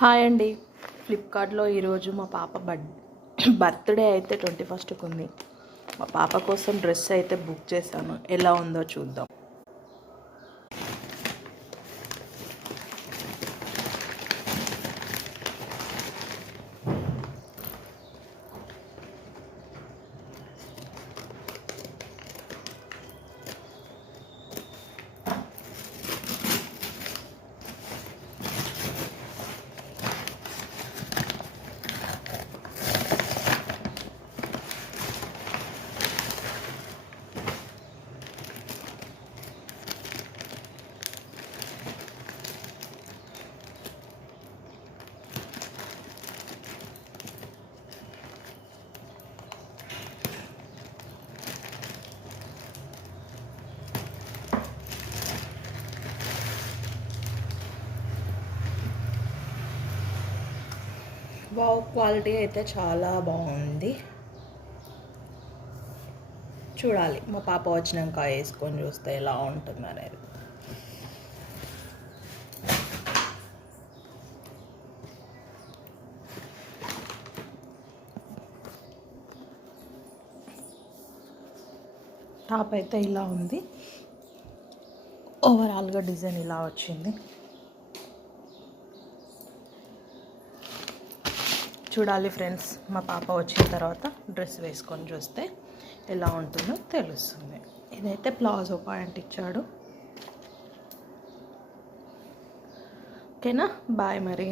Hi అండి. ఫ్లిప్కార్ట్లో ఈరోజు మా పాప బర్త్డే అయితే 21కి ఉంది. మా పాప కోసం డ్రెస్ అయితే బుక్ చేశాను. ఎలా ఉందో చూద్దాం. వావ్, క్వాలిటీ అయితే చాలా బాగుంది. చూడాలి మా పాప వచ్చినాక వేసుకొని చూస్తే ఎలా ఉంటుంది అనేది. టాప్ అయితే ఇలా ఉంది. ఓవరాల్గా డిజైన్ ఇలా వచ్చింది. చూడాలి ఫ్రెండ్స్, మా పాప వచ్చిన తర్వాత డ్రెస్ వేసుకొని చూస్తే ఎలా ఉంటుందో తెలుస్తుంది. ఇదైతే ప్లాజో పాయింట్ ఇచ్చాడు. ఓకేనా, బాయ్ మరి.